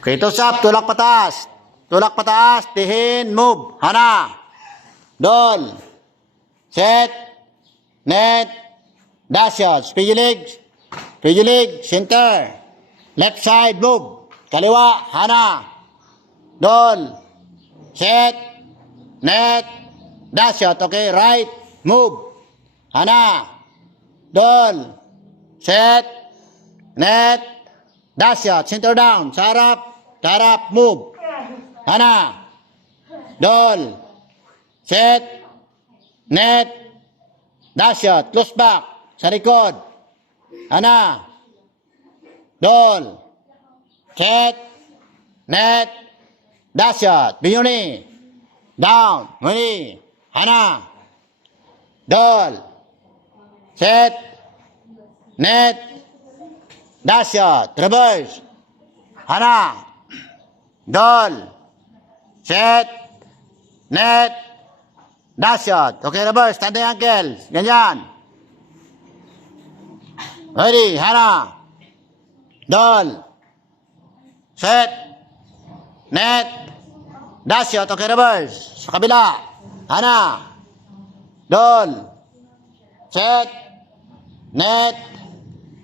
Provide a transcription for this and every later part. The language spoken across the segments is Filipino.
Okay, toes up, tulak pataas. Tulak pataas, tihin, move. Hana. Dol. Set. Net. Dash shot. Spread your legs. Spread your legs. Center. Left side, move. Kaliwa. Hana. Dol. Set. Net. Dash shot. Okay, right. Move. Hana. Dol. Set. Net. Dash shot. Center down. Sarap. Sarap. Move. Hana. Dol. Set. Net. Dash shot. Close back. Sa likod. Hana. Dol. Set. Net. Dash shot. Biyuni. Down. Muni. Hana. Dol. Set. Net. Dash shot. Reverse. Hana. Dol. Set. Net. Dash shot. Okay, reverse. Stand the ankles. Ganyan. Ready. Hana. Dol. Set. Net. Dash shot. Okay, reverse. Sa kabila. Hana. Dol. Set. Net.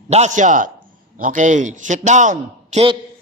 Dash shot. Okay. Sit down. Sit.